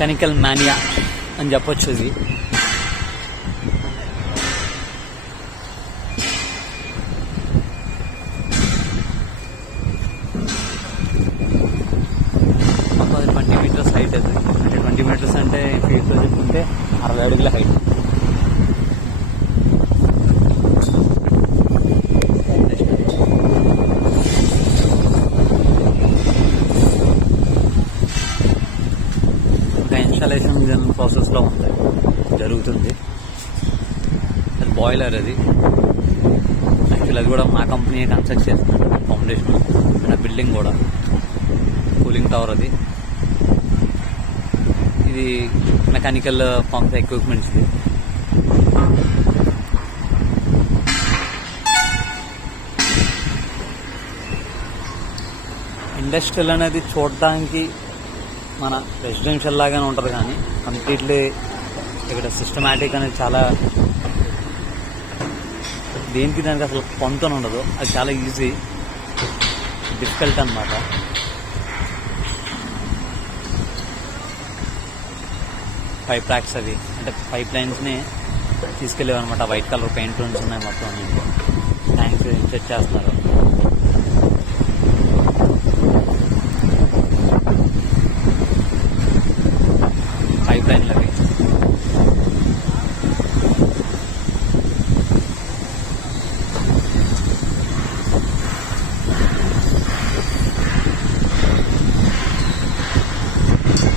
Mechanical mania అని చెప్పొచ్చు. ఇది మొత్తం 20 మీటర్స్ హైట్. అది అంటే 20 మీటర్స్ అంటే ఫీట్తో చెప్పుకుంటే 60 అడుగుల హైట్. ఇన్స్టాలేషన్ ప్రాసెస్లో ఉంది, జరుగుతుంది. అది బాయిలర్. అది యాక్చువల్ అది కూడా మా కంపెనీ కన్స్ట్రక్ట్ చేస్తున్నాడు. ఫౌండేషన్ అండ్ బిల్డింగ్ కూడా కూలింగ్ టవర్. అది ఇది మెకానికల్ పంప్ ఎక్విప్మెంట్స్. ఇది ఇండస్ట్రియల్ అనేది చూడడానికి మన రెసిడెన్షియల్ లాగానే ఉంటుంది, కానీ కంప్లీట్లీ ఇక్కడ సిస్టమేటిక్ అనేది చాలా దేనికి దానికి అసలు పొంతన ఉండదు. అది చాలా ఈజీ, డిఫికల్ట్ అన్నమాట. పైప్ ర్యాక్స్ అవి అంటే పైప్ లైన్స్ని తీసుకెళ్ళేవన్నమాట. వైట్ కలర్ పెయింట్ ఉన్నాయి మొత్తం. ట్యాంక్స్ ఇన్సెట్ చేస్తున్నారు.